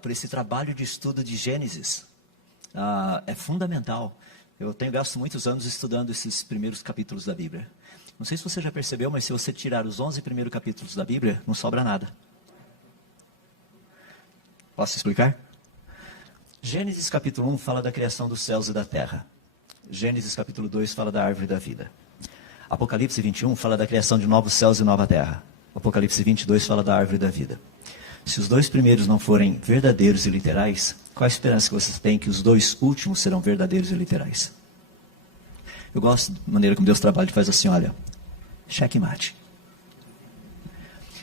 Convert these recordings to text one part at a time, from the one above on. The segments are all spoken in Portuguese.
por esse trabalho de estudo de Gênesis. É fundamental. Eu tenho gasto muitos anos estudando esses primeiros capítulos da Bíblia. Não sei se você já percebeu, mas se você tirar os 11 primeiros capítulos da Bíblia, não sobra nada. Posso explicar? Gênesis capítulo 1 fala da criação dos céus e da terra. Gênesis capítulo 2 fala da árvore da vida. Apocalipse 21 fala da criação de novos céus e nova terra. Apocalipse 22 fala da árvore da vida. Se os dois primeiros não forem verdadeiros e literais, qual a esperança que vocês têm que os dois últimos serão verdadeiros e literais? Eu gosto da maneira como Deus trabalha, ele faz assim, olha, checkmate.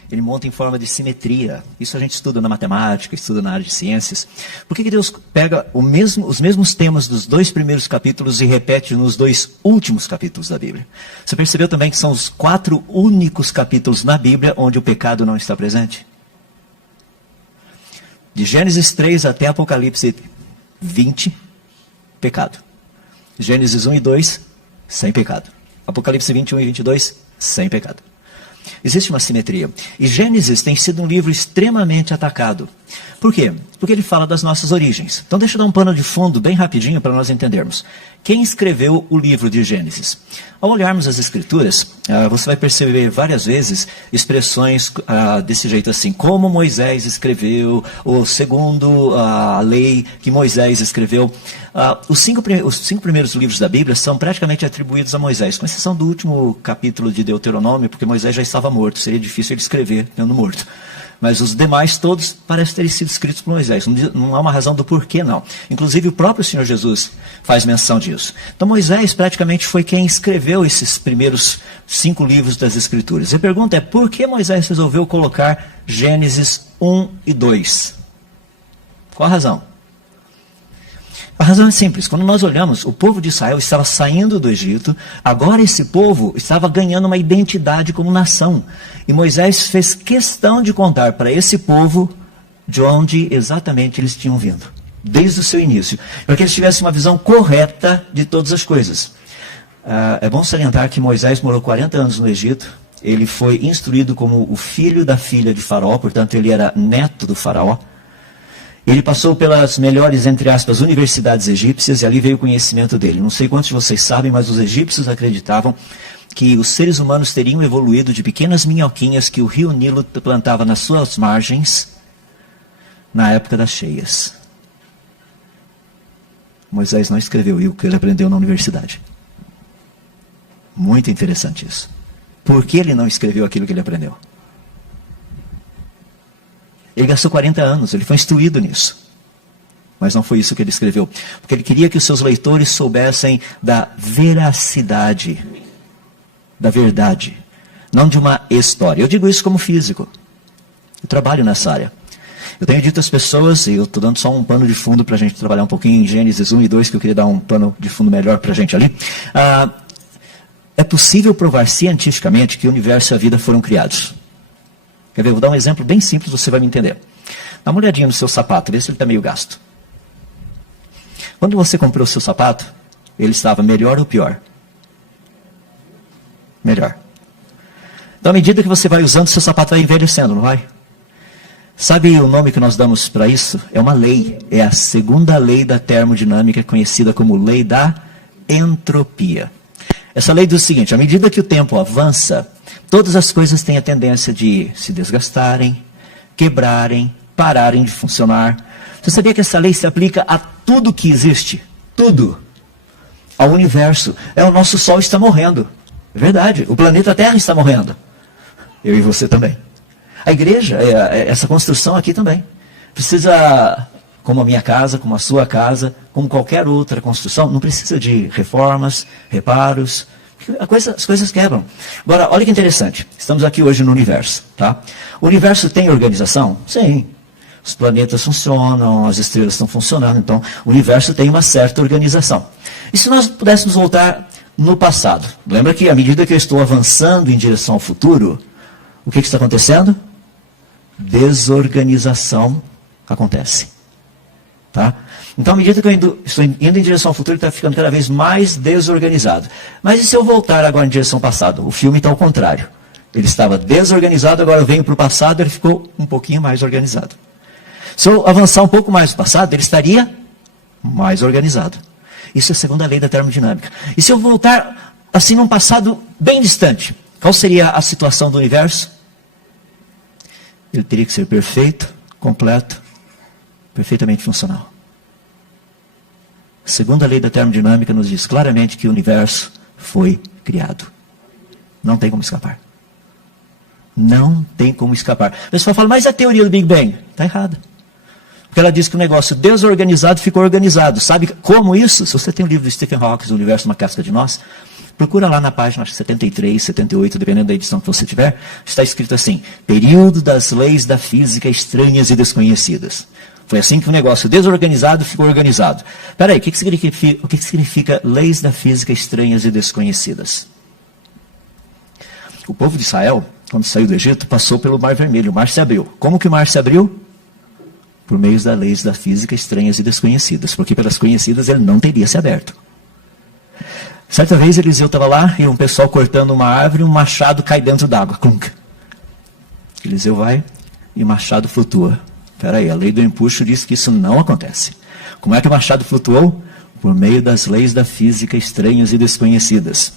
Ele monta em forma de simetria. Isso a gente estuda na matemática, estuda na área de ciências. Por que Deus pega os mesmos temas dos dois primeiros capítulos e repete nos dois últimos capítulos da Bíblia? Você percebeu também que são os 4 únicos capítulos na Bíblia onde o pecado não está presente? De Gênesis 3 até Apocalipse 20, pecado. Gênesis 1 e 2, sem pecado. Apocalipse 21 e 22, sem pecado. Existe uma simetria. E Gênesis tem sido um livro extremamente atacado. Por quê? Porque ele fala das nossas origens. Então deixa eu dar um pano de fundo bem rapidinho para nós entendermos. Quem escreveu o livro de Gênesis? Ao olharmos as escrituras, você vai perceber várias vezes expressões desse jeito assim, como Moisés escreveu, ou segundo a lei que Moisés escreveu. Os cinco primeiros livros da Bíblia são praticamente atribuídos a Moisés, com exceção do último capítulo de Deuteronômio, porque Moisés já estava morto, seria difícil ele escrever tendo morto. Mas os demais todos parecem ter sido escritos por Moisés. Não há uma razão do porquê, não. Inclusive o próprio Senhor Jesus faz menção disso. Então Moisés praticamente foi quem escreveu esses primeiros 5 livros das Escrituras. E a pergunta é, por que Moisés resolveu colocar Gênesis 1 e 2? Qual a razão? A razão é simples. Quando nós olhamos, o povo de Israel estava saindo do Egito, agora esse povo estava ganhando uma identidade como nação. E Moisés fez questão de contar para esse povo de onde exatamente eles tinham vindo, desde o seu início, para que eles tivessem uma visão correta de todas as coisas. É bom salientar que Moisés morou 40 anos no Egito, ele foi instruído como o filho da filha de Faraó, portanto ele era neto do Faraó. Ele passou pelas melhores, entre aspas, universidades egípcias e ali veio o conhecimento dele. Não sei quantos de vocês sabem, mas os egípcios acreditavam que os seres humanos teriam evoluído de pequenas minhoquinhas que o rio Nilo plantava nas suas margens na época das cheias. Moisés não escreveu o que ele aprendeu na universidade. Muito interessante isso. Por que ele não escreveu aquilo que ele aprendeu? Ele gastou 40 anos, ele foi instruído nisso. Mas não foi isso que ele escreveu. Porque ele queria que os seus leitores soubessem da veracidade, da verdade, não de uma história. Eu digo isso como físico. Eu trabalho nessa área. Eu tenho dito às pessoas, e eu estou dando só um pano de fundo para a gente trabalhar um pouquinho em Gênesis 1 e 2, que eu queria dar um pano de fundo melhor para a gente ali. É possível provar cientificamente que o universo e a vida foram criados. Quer ver? Vou dar um exemplo bem simples, você vai me entender. Dá uma olhadinha no seu sapato, vê se ele está meio gasto. Quando você comprou o seu sapato, ele estava melhor ou pior? Melhor. Então, à medida que você vai usando, seu sapato vai envelhecendo, não vai? Sabe o nome que nós damos para isso? É uma lei. É a segunda lei da termodinâmica, conhecida como lei da entropia. Essa lei diz o seguinte, à medida que o tempo avança, todas as coisas têm a tendência de se desgastarem, quebrarem, pararem de funcionar. Você sabia que essa lei se aplica a tudo que existe? Tudo. Ao universo. O nosso Sol está morrendo. É verdade. O planeta Terra está morrendo. Eu e você também. A igreja, essa construção aqui também. Precisa, como a minha casa, como a sua casa, como qualquer outra construção, não precisa de reformas, reparos. As coisas quebram. Agora, olha que interessante. Estamos aqui hoje no universo. Tá? O universo tem organização? Sim. Os planetas funcionam, as estrelas estão funcionando. Então, o universo tem uma certa organização. E se nós pudéssemos voltar no passado? Lembra que à medida que eu estou avançando em direção ao futuro, o que está acontecendo? Desorganização acontece. Tá? Então, à medida que eu estou indo em direção ao futuro, ele está ficando cada vez mais desorganizado. Mas e se eu voltar agora em direção ao passado? O filme está ao contrário. Ele estava desorganizado, agora eu venho para o passado, ele ficou um pouquinho mais organizado. Se eu avançar um pouco mais no passado, ele estaria mais organizado. Isso é a segunda lei da termodinâmica. E se eu voltar assim num passado bem distante, qual seria a situação do universo? Ele teria que ser perfeito, completo, perfeitamente funcional. A segunda lei da termodinâmica nos diz claramente que o universo foi criado. Não tem como escapar. Não tem como escapar. O pessoal fala, mas a teoria do Big Bang? Está errada. Porque ela diz que o negócio desorganizado ficou organizado. Sabe como isso? Se você tem o livro do Stephen Hawking, O Universo, uma Casca de Nós, procura lá na página 73, 78, dependendo da edição que você tiver, está escrito assim, período das leis da física estranhas e desconhecidas. Foi assim que o negócio desorganizado ficou organizado. Espera aí, o que significa leis da física estranhas e desconhecidas? O povo de Israel, quando saiu do Egito, passou pelo Mar Vermelho, o mar se abriu. Como que o mar se abriu? Por meio das leis da física estranhas e desconhecidas, porque pelas conhecidas ele não teria se aberto. Certa vez Eliseu estava lá e um pessoal cortando uma árvore, um machado cai dentro d'água. Clunk. Eliseu vai e o machado flutua. Espera aí, a lei do empuxo diz que isso não acontece. Como é que o machado flutuou? Por meio das leis da física estranhas e desconhecidas.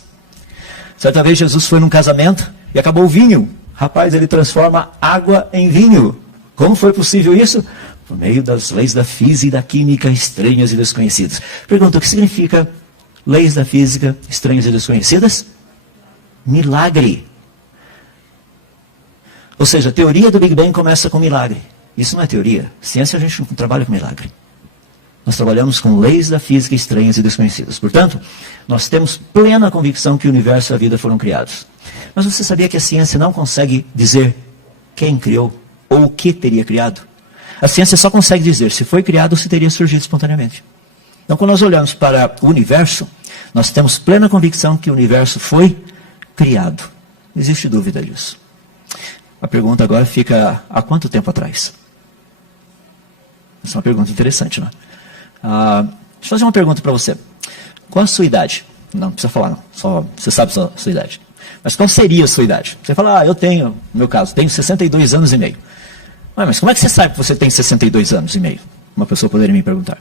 Certa vez Jesus foi num casamento e acabou o vinho. Rapaz, ele transforma água em vinho. Como foi possível isso? Por meio das leis da física e da química estranhas e desconhecidas. Pergunta, o que significa leis da física estranhas e desconhecidas? Milagre. Ou seja, a teoria do Big Bang começa com milagre. Isso não é teoria. Ciência a gente não trabalha com milagre. Nós trabalhamos com leis da física estranhas e desconhecidas. Portanto, nós temos plena convicção que o universo e a vida foram criados. Mas você sabia que a ciência não consegue dizer quem criou ou o que teria criado? A ciência só consegue dizer se foi criado ou se teria surgido espontaneamente. Então, quando nós olhamos para o universo, nós temos plena convicção que o universo foi criado. Não existe dúvida disso. A pergunta agora fica, há quanto tempo atrás? Essa é uma pergunta interessante, não é? Deixa eu fazer uma pergunta para você. Qual a sua idade? Não precisa falar, não. Só você sabe a sua idade. Mas qual seria a sua idade? Você fala, eu tenho, no meu caso, tenho 62 anos e meio. Mas como é que você sabe que você tem 62 anos e meio? Uma pessoa poderia me perguntar.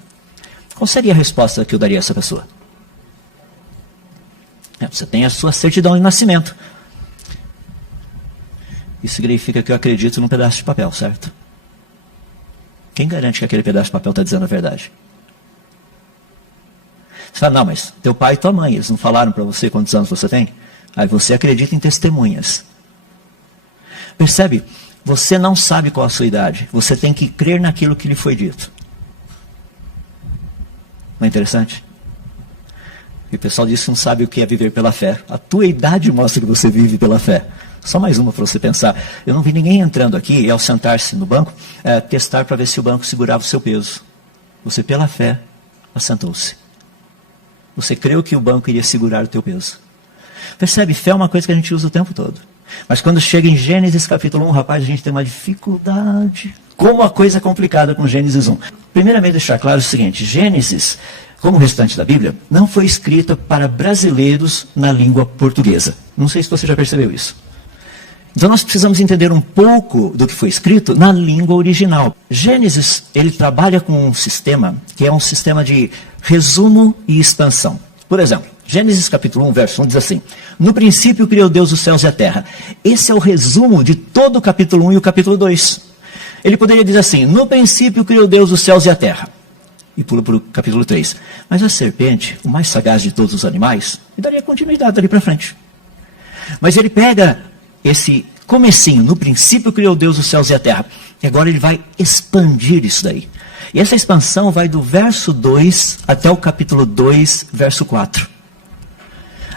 Qual seria a resposta que eu daria a essa pessoa? Você tem a sua certidão de nascimento. Isso significa que eu acredito num pedaço de papel, certo? Quem garante que aquele pedaço de papel está dizendo a verdade? Você fala, não, mas teu pai e tua mãe, eles não falaram para você quantos anos você tem? Aí você acredita em testemunhas. Percebe? Você não sabe qual a sua idade. Você tem que crer naquilo que lhe foi dito. Não é interessante? E o pessoal diz que não sabe o que é viver pela fé. A tua idade mostra que você vive pela fé. Só mais uma para você pensar. Eu não vi ninguém entrando aqui e ao sentar-se no banco, testar para ver se o banco segurava o seu peso. Você pela fé assentou-se. Você creu que o banco iria segurar o teu peso. Percebe? Fé é uma coisa que a gente usa o tempo todo. Mas quando chega em Gênesis capítulo 1, rapaz, a gente tem uma dificuldade. Como a coisa é complicada com Gênesis 1. Primeiramente, deixar claro o seguinte. Gênesis, como o restante da Bíblia, não foi escrita para brasileiros na língua portuguesa. Não sei se você já percebeu isso. Então nós precisamos entender um pouco do que foi escrito na língua original. Gênesis, ele trabalha com um sistema que é um sistema de resumo e expansão. Por exemplo, Gênesis capítulo 1, verso 1 diz assim: no princípio criou Deus os céus e a terra. Esse é o resumo de todo o capítulo 1 e o capítulo 2. Ele poderia dizer assim: no princípio criou Deus os céus e a terra. E pula para o capítulo 3. Mas a serpente, o mais sagaz de todos os animais, e daria continuidade dali para frente. Mas ele pega esse comecinho, no princípio criou Deus os céus e a terra. E agora ele vai expandir isso daí. E essa expansão vai do verso 2 até o capítulo 2, verso 4.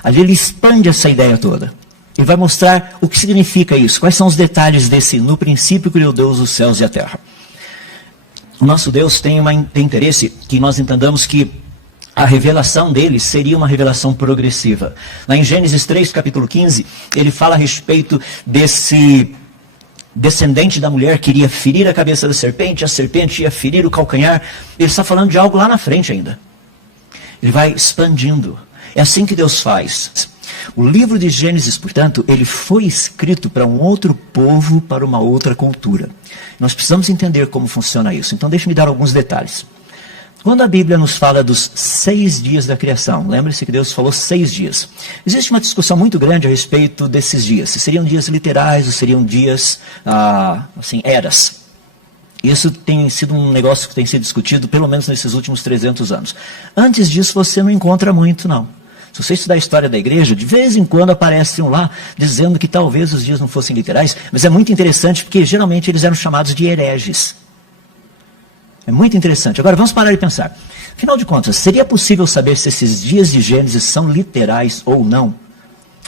Ali ele expande essa ideia toda. E vai mostrar o que significa isso. Quais são os detalhes desse no princípio criou Deus os céus e a terra. O nosso Deus tem interesse que nós entendamos que a revelação dele seria uma revelação progressiva. Lá em Gênesis 3, capítulo 15, ele fala a respeito desse descendente da mulher que iria ferir a cabeça da serpente, a serpente ia ferir o calcanhar. Ele está falando de algo lá na frente ainda. Ele vai expandindo. É assim que Deus faz. O livro de Gênesis, portanto, ele foi escrito para um outro povo, para uma outra cultura. Nós precisamos entender como funciona isso. Então, deixe-me dar alguns detalhes. Quando a Bíblia nos fala dos 6 dias da criação, lembre-se que Deus falou 6 dias. Existe uma discussão muito grande a respeito desses dias. Se seriam dias literais ou seriam dias, eras. Isso tem sido um negócio que tem sido discutido pelo menos nesses últimos 300 anos. Antes disso você não encontra muito, não. Se você estudar a história da igreja, de vez em quando aparecem lá dizendo que talvez os dias não fossem literais, mas é muito interessante porque geralmente eles eram chamados de hereges. É muito interessante. Agora vamos parar e pensar. Afinal de contas, seria possível saber se esses dias de Gênesis são literais ou não?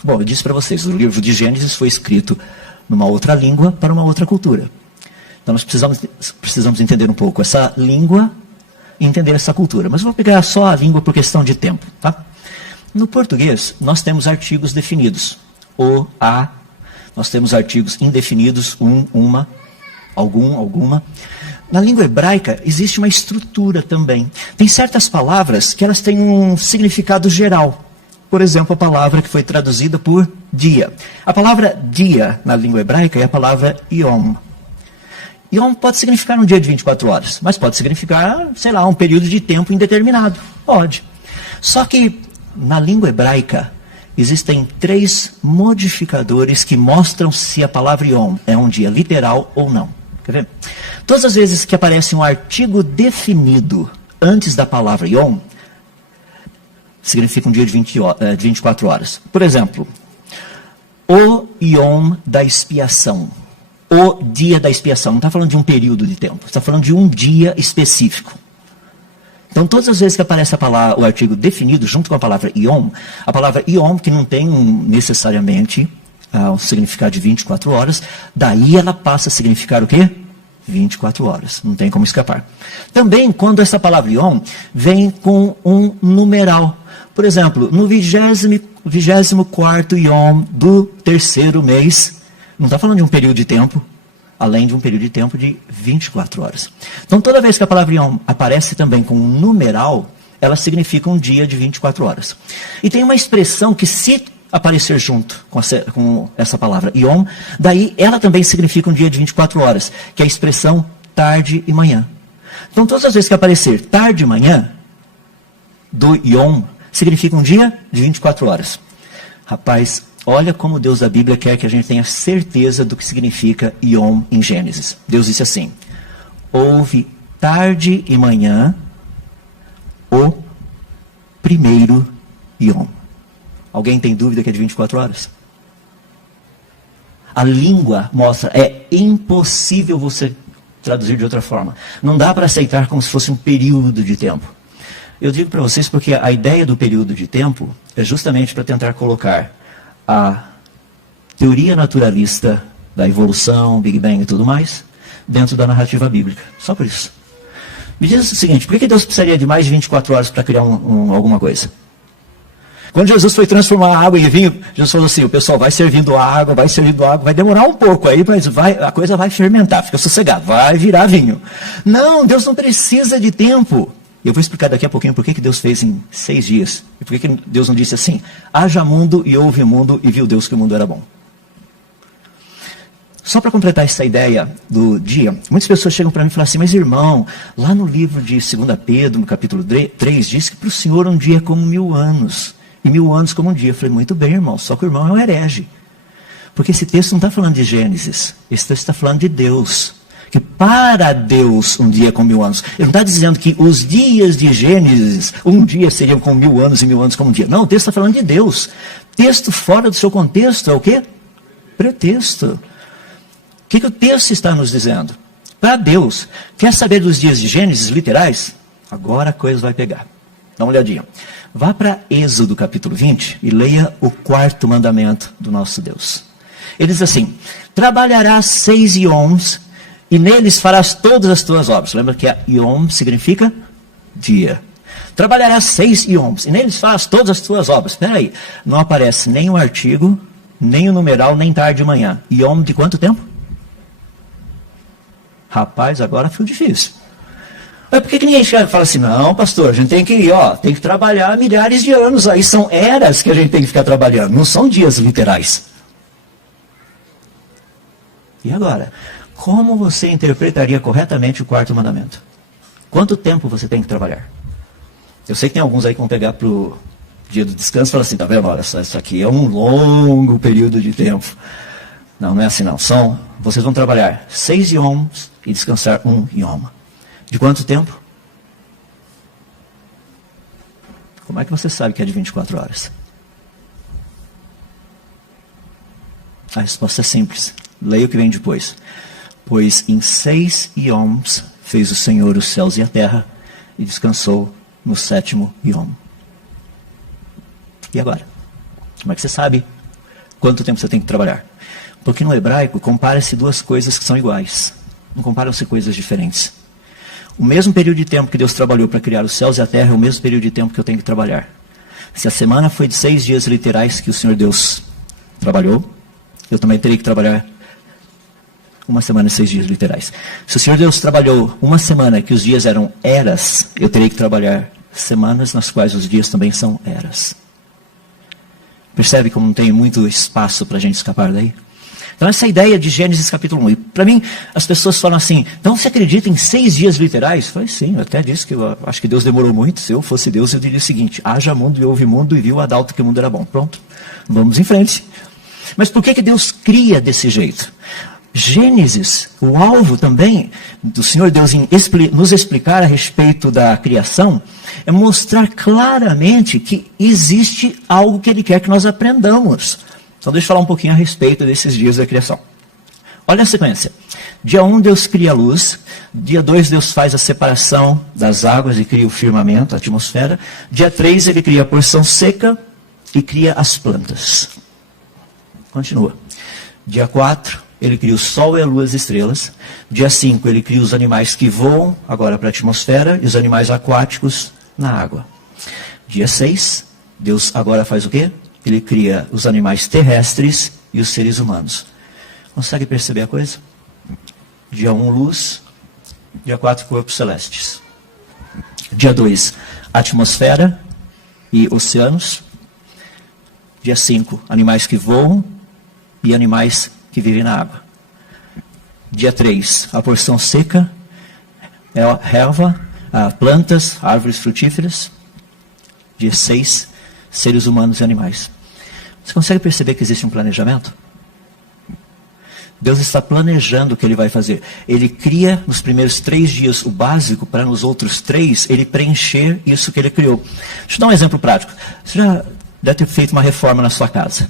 Bom, eu disse para vocês, o livro de Gênesis foi escrito numa outra língua para uma outra cultura. Então nós precisamos entender um pouco essa língua e entender essa cultura. Mas eu vou pegar só a língua por questão de tempo, tá? No português, nós temos artigos definidos. O, a. Nós temos artigos indefinidos, um, uma, algum, alguma. Na língua hebraica, existe uma estrutura também. Tem certas palavras que elas têm um significado geral. Por exemplo, a palavra que foi traduzida por dia. A palavra dia, na língua hebraica, é a palavra yom. Yom pode significar um dia de 24 horas, mas pode significar, sei lá, um período de tempo indeterminado. Pode. Só que, na língua hebraica, existem 3 modificadores que mostram se a palavra yom é um dia literal ou não. Quer ver? Todas as vezes que aparece um artigo definido antes da palavra yom, significa um dia de 24 horas. Por exemplo, o yom da expiação. O dia da expiação. Não está falando de um período de tempo. Está falando de um dia específico. Então, todas as vezes que aparece o artigo definido junto com a palavra yom, que não tem necessariamente o significado de 24 horas, daí ela passa a significar o quê? 24 horas, não tem como escapar. Também, quando essa palavra yom vem com um numeral. Por exemplo, no 24º yom do 3º mês, não está falando de um período de tempo, além de um período de tempo de 24 horas. Então, toda vez que a palavra yom aparece também com um numeral, ela significa um dia de 24 horas. E tem uma expressão que, se aparecer junto com essa palavra yom, daí ela também significa um dia de 24 horas, que é a expressão tarde e manhã. Então, todas as vezes que aparecer tarde e manhã, do yom, significa um dia de 24 horas. Rapaz, olha como Deus da Bíblia quer que a gente tenha certeza do que significa yom em Gênesis. Deus disse assim: houve tarde e manhã o primeiro yom. Alguém tem dúvida que é de 24 horas? A língua mostra, é impossível você traduzir de outra forma. Não dá para aceitar como se fosse um período de tempo. Eu digo para vocês porque a ideia do período de tempo é justamente para tentar colocar a teoria naturalista da evolução, Big Bang e tudo mais, dentro da narrativa bíblica. Só por isso. Me diz o seguinte, por que Deus precisaria de mais de 24 horas para criar alguma coisa? Quando Jesus foi transformar a água em vinho, Jesus falou assim, o pessoal vai servindo água, vai demorar um pouco aí, mas a coisa vai fermentar, fica sossegado, vai virar vinho. Não, Deus não precisa de tempo. Eu vou explicar daqui a pouquinho por que Deus fez em 6 dias. E por que Deus não disse assim, haja mundo e houve mundo e viu Deus que o mundo era bom. Só para completar essa ideia do dia, muitas pessoas chegam para mim e falam assim, mas irmão, lá no livro de 2 Pedro, no capítulo 3, diz que para o Senhor um dia é como 1000 anos. E 1000 anos como um dia. Eu falei, muito bem, irmão, só que o irmão é um herege. Porque esse texto não está falando de Gênesis, esse texto está falando de Deus. Que para Deus um dia é como 1000 anos. Ele não está dizendo que os dias de Gênesis, um dia seriam como 1000 anos e 1000 anos como um dia. Não, o texto está falando de Deus. Texto fora do seu contexto é o quê? Pretexto. O que o texto está nos dizendo? Para Deus, quer saber dos dias de Gênesis literais? Agora a coisa vai pegar. Dá uma olhadinha. Vá para Êxodo capítulo 20 e leia o 4º mandamento do nosso Deus. Ele diz assim, trabalharás 6 ioms e neles farás todas as tuas obras. Lembra que a iom significa dia. Trabalharás 6 ioms e neles farás todas as tuas obras. Espera aí, não aparece nem o artigo, nem o numeral, nem tarde e manhã. Iom de quanto tempo? Rapaz, agora ficou difícil. Mas por que ninguém chega e fala assim, não, pastor, a gente tem que ir, tem que trabalhar milhares de anos, aí são eras que a gente tem que ficar trabalhando, não são dias literais. E agora, como você interpretaria corretamente o quarto mandamento? Quanto tempo você tem que trabalhar? Eu sei que tem alguns aí que vão pegar para o dia do descanso e falar assim, tá vendo, olha, isso aqui é um longo período de tempo. Não, não é assim não. Vocês vão trabalhar 6 yoms e descansar 1 yom. De quanto tempo? Como é que você sabe que é de 24 horas? A resposta é simples. Leia o que vem depois. Pois em 6 yoms fez o Senhor os céus e a terra e descansou no 7º yom. E agora? Como é que você sabe quanto tempo você tem que trabalhar? Porque no hebraico compara-se duas coisas que são iguais. Não comparam-se coisas diferentes. O mesmo período de tempo que Deus trabalhou para criar os céus e a terra é o mesmo período de tempo que eu tenho que trabalhar. Se a semana foi de 6 dias literais que o Senhor Deus trabalhou, eu também teria que trabalhar uma semana e 6 dias literais. Se o Senhor Deus trabalhou uma semana que os dias eram eras, eu teria que trabalhar semanas nas quais os dias também são eras. Percebe como não tem muito espaço para a gente escapar daí? Então essa ideia de Gênesis capítulo 1. E para mim, as pessoas falam assim, então você acredita em 6 dias literais? Eu falei, sim, eu até disse que eu acho que Deus demorou muito. Se eu fosse Deus, eu diria o seguinte, haja mundo e houve mundo e viu Adalto que o mundo era bom. Pronto, vamos em frente. Mas por que Deus cria desse jeito? Gênesis, o alvo também do Senhor Deus em nos explicar a respeito da criação, é mostrar claramente que existe algo que Ele quer que nós aprendamos. Então deixa eu falar um pouquinho a respeito desses dias da criação. Olha a sequência. Dia 1, Deus cria a luz. Dia 2, Deus faz a separação das águas e cria o firmamento, a atmosfera. Dia 3, Ele cria a porção seca e cria as plantas. Continua. Dia 4, Ele cria o sol e a lua e as estrelas. Dia 5, Ele cria os animais que voam, agora para a atmosfera, e os animais aquáticos na água. Dia 6, Deus agora faz o quê? Ele cria os animais terrestres e os seres humanos. Consegue perceber a coisa? Dia 1, luz. Dia 4, corpos celestes. Dia 2, atmosfera e oceanos. Dia 5, animais que voam e animais que vivem na água. Dia 3, a porção seca, relva, plantas, árvores frutíferas. Dia 6, seres humanos e animais. Você consegue perceber que existe um planejamento? Deus está planejando o que Ele vai fazer. Ele cria nos primeiros 3 dias o básico para nos outros 3 Ele preencher isso que Ele criou. Deixa eu dar um exemplo prático. Você já deve ter feito uma reforma na sua casa.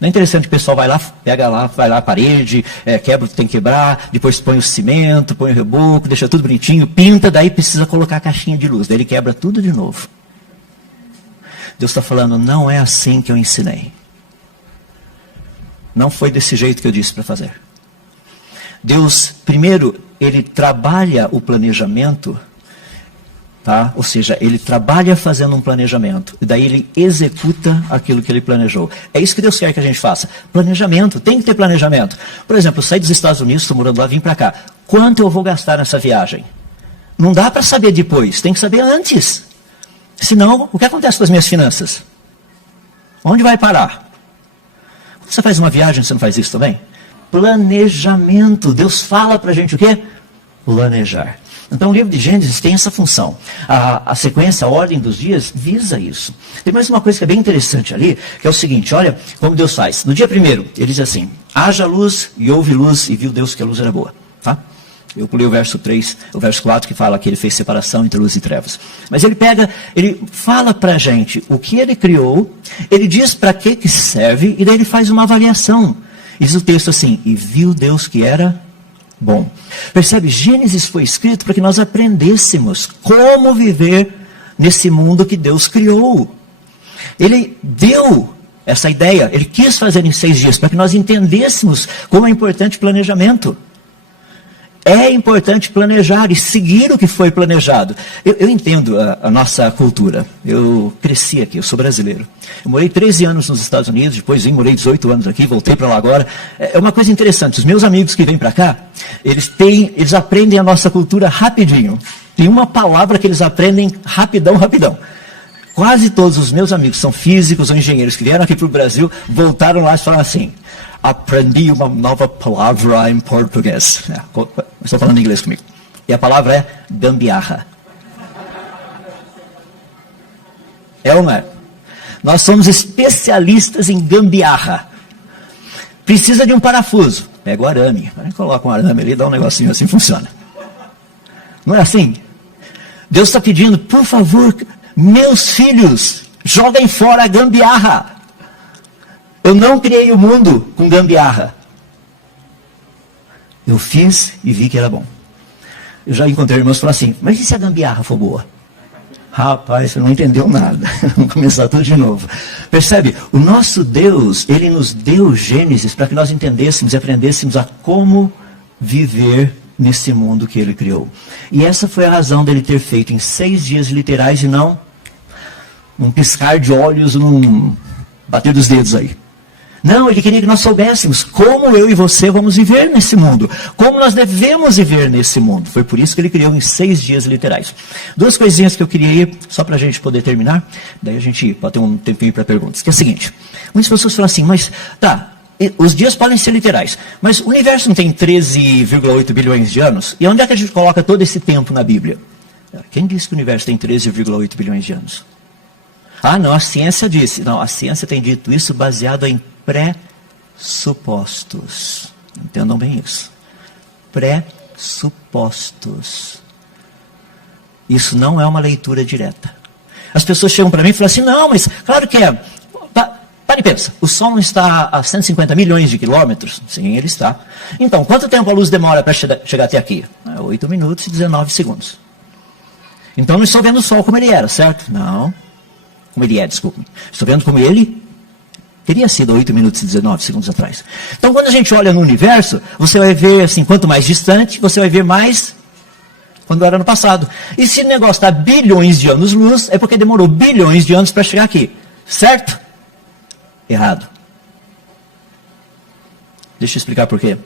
Não é interessante que o pessoal vai lá, pega lá, vai lá a parede, quebra o que tem que quebrar, depois põe o cimento, põe o reboco, deixa tudo bonitinho, pinta, daí precisa colocar a caixinha de luz, daí ele quebra tudo de novo. Deus está falando, não é assim que eu ensinei. Não foi desse jeito que eu disse para fazer. Deus, primeiro, Ele trabalha o planejamento, tá? Ou seja, Ele trabalha fazendo um planejamento, e daí Ele executa aquilo que Ele planejou. É isso que Deus quer que a gente faça. Planejamento, tem que ter planejamento. Por exemplo, eu saí dos Estados Unidos, estou morando lá, vim para cá. Quanto eu vou gastar nessa viagem? Não dá para saber depois, tem que saber antes. Senão, o que acontece com as minhas finanças? Onde vai parar? Quando você faz uma viagem, você não faz isso também? Planejamento. Deus fala para a gente o quê? Planejar. Então o livro de Gênesis tem essa função. A sequência, a ordem dos dias, visa isso. Tem mais uma coisa que é bem interessante ali, que é o seguinte, olha como Deus faz. No dia primeiro, ele diz assim, haja luz e houve luz e viu Deus que a luz era boa. Tá? Eu pulei o verso 3, o verso 4, que fala que ele fez separação entre luz e trevas. Mas ele fala para a gente o que ele criou, ele diz para que serve, e daí ele faz uma avaliação. Diz o texto assim, e viu Deus que era bom. Percebe? Gênesis foi escrito para que nós aprendêssemos como viver nesse mundo que Deus criou. Ele deu essa ideia, ele quis fazer em 6 dias, para que nós entendêssemos como é importante planejamento. É importante planejar e seguir o que foi planejado. Eu entendo a nossa cultura. Eu cresci aqui, eu sou brasileiro. Eu morei 13 anos nos Estados Unidos, depois morei 18 anos aqui, voltei para lá agora. É uma coisa interessante, os meus amigos que vêm para cá, eles aprendem a nossa cultura rapidinho. Tem uma palavra que eles aprendem rapidão. Quase todos os meus amigos são físicos ou engenheiros que vieram aqui para o Brasil, voltaram lá e falaram assim: aprendi uma nova palavra em português. Estou falando inglês comigo. E a palavra é gambiarra. É ou não é? Nós somos especialistas em gambiarra. Precisa de um parafuso. Pega o arame. Coloca um arame ali, dá um negocinho assim, funciona. Não é assim? Deus está pedindo, por favor, meus filhos, joguem fora a gambiarra. Eu não criei o mundo com gambiarra. Eu fiz e vi que era bom. Eu já encontrei irmãos que falaram assim: mas e se a gambiarra for boa? Rapaz, você não entendeu nada. Vamos começar tudo de novo. Percebe? O nosso Deus, Ele nos deu Gênesis para que nós entendêssemos e aprendêssemos a como viver nesse mundo que Ele criou. E essa foi a razão dele ter feito em 6 dias literais e não num piscar de olhos, num bater dos dedos aí. Não, Ele queria que nós soubéssemos como eu e você vamos viver nesse mundo. Como nós devemos viver nesse mundo. Foi por isso que Ele criou em 6 dias literais. 2 coisinhas que eu queria ir, só para a gente poder terminar. Daí a gente pode ter um tempinho para perguntas. Que é o seguinte. Muitas pessoas falam assim, mas tá, os dias podem ser literais. Mas o universo não tem 13,8 bilhões de anos? E onde é que a gente coloca todo esse tempo na Bíblia? Quem disse que o universo tem 13,8 bilhões de anos? Ah, não, a ciência disse. Não, a ciência tem dito isso baseado em pressupostos. Entendam bem isso. Pressupostos. Isso não é uma leitura direta. As pessoas chegam para mim e falam assim, não, mas claro que é. Para e pensa, o Sol não está a 150 milhões de quilômetros? Sim, ele está. Então, quanto tempo a luz demora para chegar até aqui? 8 minutos e 19 segundos. Então não estou vendo o Sol como ele era, certo? Não. Como ele é, desculpe. Estou vendo como ele teria sido 8 minutos e 19 segundos atrás. Então, quando a gente olha no universo, você vai ver, assim, quanto mais distante, você vai ver mais quando era no passado. E se o negócio está bilhões de anos-luz, é porque demorou bilhões de anos para chegar aqui. Certo? Errado. Deixa eu explicar por quê.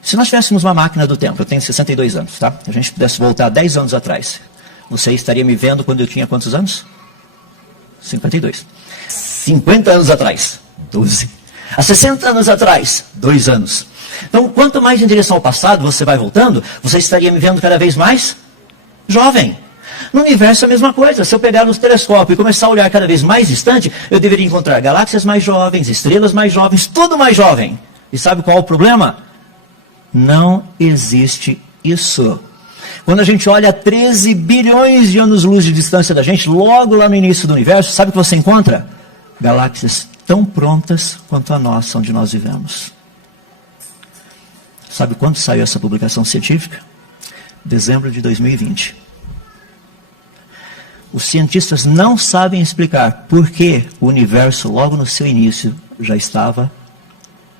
Se nós tivéssemos uma máquina do tempo, eu tenho 62 anos, tá? Se a gente pudesse voltar 10 anos atrás, você estaria me vendo quando eu tinha quantos anos? 52. 50 anos atrás, 12. Há 60 anos atrás, 2 anos. Então, quanto mais em direção ao passado você vai voltando, você estaria me vendo cada vez mais jovem. No universo é a mesma coisa. Se eu pegar no telescópio e começar a olhar cada vez mais distante, eu deveria encontrar galáxias mais jovens, estrelas mais jovens, tudo mais jovem. E sabe qual é o problema? Não existe isso. Quando a gente olha a 13 bilhões de anos-luz de distância da gente, logo lá no início do universo, sabe o que você encontra? Galáxias tão prontas quanto a nossa, onde nós vivemos. Sabe quando saiu essa publicação científica? Dezembro de 2020. Os cientistas não sabem explicar por que o universo, logo no seu início, já estava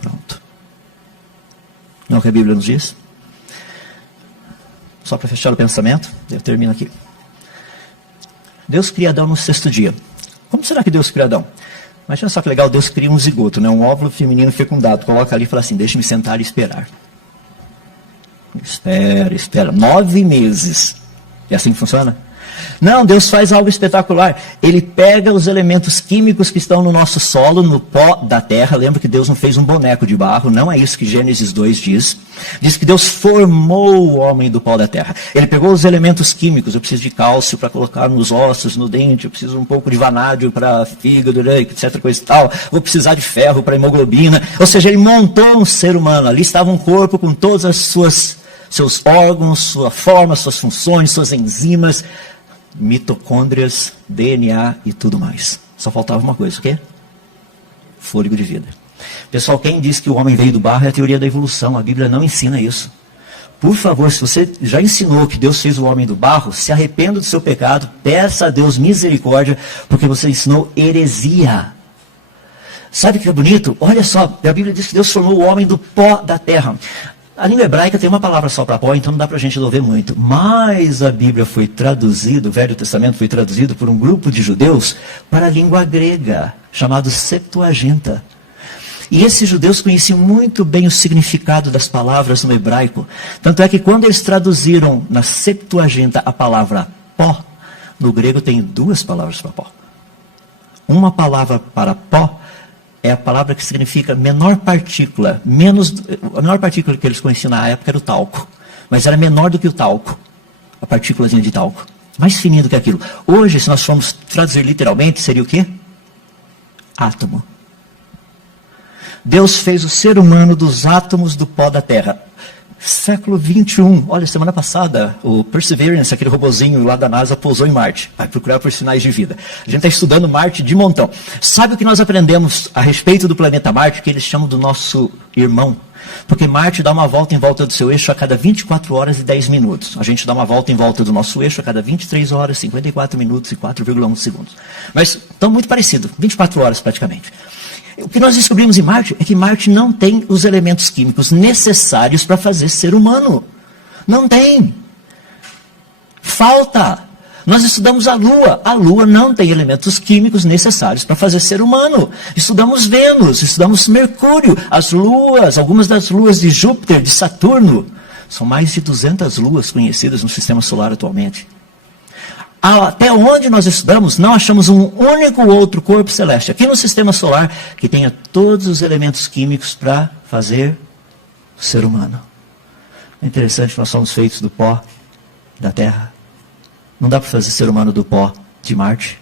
pronto. Não é o que a Bíblia nos diz? Só para fechar o pensamento, eu termino aqui. Deus cria Adão no 6º dia. Como será que Deus cria Adão? Imagina só que legal, Deus cria um zigoto, né? Um óvulo feminino fecundado. Coloca ali e fala assim, deixa-me sentar e esperar. Espera. 9 meses. É assim que funciona? Não, Deus faz algo espetacular. Ele pega os elementos químicos que estão no nosso solo, no pó da terra. Lembra que Deus não fez um boneco de barro. Não é isso que Gênesis 2 diz. Diz que Deus formou o homem do pó da terra. Ele pegou os elementos químicos. Eu preciso de cálcio para colocar nos ossos, no dente. Eu preciso um pouco de vanádio para fígado, etc. Coisa e tal. Vou precisar de ferro para hemoglobina. Ou seja, ele montou um ser humano. Ali estava um corpo com todas as seus órgãos, sua forma, suas funções, suas enzimas, mitocôndrias, DNA e tudo mais. Só faltava uma coisa, o quê? Fôlego de vida. Pessoal, quem diz que o homem veio do barro é a teoria da evolução. A Bíblia não ensina isso. Por favor, se você já ensinou que Deus fez o homem do barro, se arrependa do seu pecado, peça a Deus misericórdia, porque você ensinou heresia. Sabe o que é bonito? Olha só, a Bíblia diz que Deus formou o homem do pó da terra. A língua hebraica tem uma palavra só para pó, então não dá para a gente louver muito. Mas a Bíblia foi traduzida, o Velho Testamento foi traduzido por um grupo de judeus para a língua grega, chamado Septuaginta. E esses judeus conheciam muito bem o significado das palavras no hebraico. Tanto é que quando eles traduziram na Septuaginta a palavra pó, no grego tem duas palavras para pó. Uma palavra para pó é a palavra que significa menor partícula. A menor partícula que eles conheciam na época era o talco. Mas era menor do que o talco. A partículazinha de talco. Mais fininha do que aquilo. Hoje, se nós formos traduzir literalmente, seria o quê? Átomo. Deus fez o ser humano dos átomos do pó da Terra. Século 21. Olha, semana passada, o Perseverance, aquele robozinho lá da NASA, pousou em Marte. Vai procurar por sinais de vida. A gente está estudando Marte de montão. Sabe o que nós aprendemos a respeito do planeta Marte, que eles chamam do nosso irmão? Porque Marte dá uma volta em volta do seu eixo a cada 24 horas e 10 minutos. A gente dá uma volta em volta do nosso eixo a cada 23 horas, 54 minutos e 4,1 segundos. Mas estão muito parecidos, 24 horas praticamente. O que nós descobrimos em Marte é que Marte não tem os elementos químicos necessários para fazer ser humano. Não tem. Falta. Nós estudamos a Lua. A Lua não tem elementos químicos necessários para fazer ser humano. Estudamos Vênus, estudamos Mercúrio, as luas, algumas das luas de Júpiter, de Saturno. São mais de 200 luas conhecidas no sistema solar atualmente. Até onde nós estudamos, não achamos um único outro corpo celeste aqui no sistema solar que tenha todos os elementos químicos para fazer o ser humano. É interessante que nós somos feitos do pó da Terra. Não dá para fazer ser humano do pó de Marte,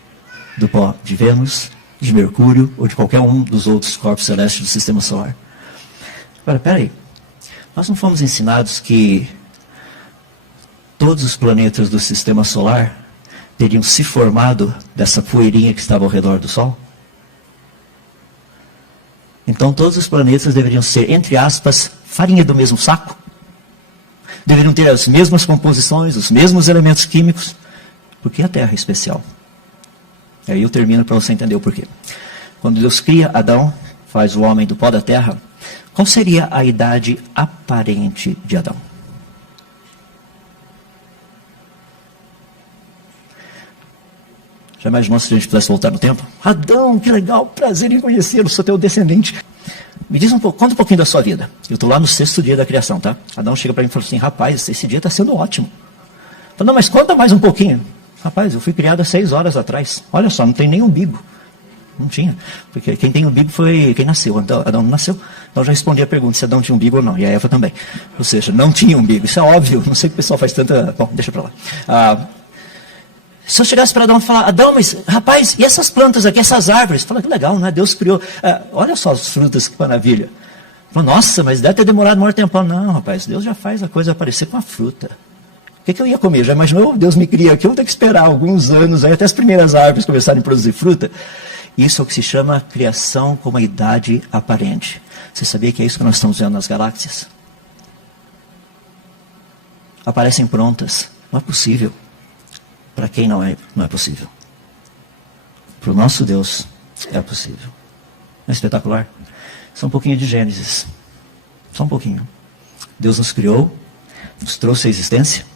do pó de Vênus, de Mercúrio ou de qualquer um dos outros corpos celestes do sistema solar. Agora, peraí. Nós não fomos ensinados que todos os planetas do sistema solar teriam se formado dessa poeirinha que estava ao redor do Sol? Então todos os planetas deveriam ser, entre aspas, farinha do mesmo saco? Deveriam ter as mesmas composições, os mesmos elementos químicos? Porque a Terra é especial. Aí eu termino para você entender o porquê. Quando Deus cria Adão, faz o homem do pó da terra, qual seria a idade aparente de Adão? Já imaginou se a gente pudesse voltar no tempo? Adão, que legal, prazer em conhecê-lo, sou teu descendente. Me diz conta um pouquinho da sua vida. Eu estou lá no 6º dia da criação, tá? Adão chega para mim e fala assim, rapaz, esse dia está sendo ótimo. Eu falo, não, mas conta mais um pouquinho. Rapaz, eu fui criado há 6 horas atrás. Olha só, não tem nem umbigo. Não tinha. Porque quem tem umbigo foi quem nasceu. Adão não nasceu. Então eu já respondi a pergunta se Adão tinha umbigo ou não. E a Eva também. Ou seja, não tinha umbigo. Isso é óbvio. Não sei que o pessoal faz tanta... Bom, deixa para lá. Se eu chegasse para Adão e falar, Adão, mas rapaz, e essas plantas aqui, essas árvores? Fala, que legal, né? Deus criou. Olha só as frutas, que maravilha. Fala, nossa, mas deve ter demorado um maior tempo. Não, rapaz, Deus já faz a coisa aparecer com a fruta. O que eu ia comer? Já imaginou? Deus me cria aqui, eu vou ter que esperar alguns anos, aí até as primeiras árvores começarem a produzir fruta. Isso é o que se chama criação com uma idade aparente. Você sabia que é isso que nós estamos vendo nas galáxias? Aparecem prontas. Não é possível. Para quem não é possível. Para o nosso Deus é possível. Não é espetacular? Só um pouquinho de Gênesis. Só um pouquinho. Deus nos criou, nos trouxe à existência.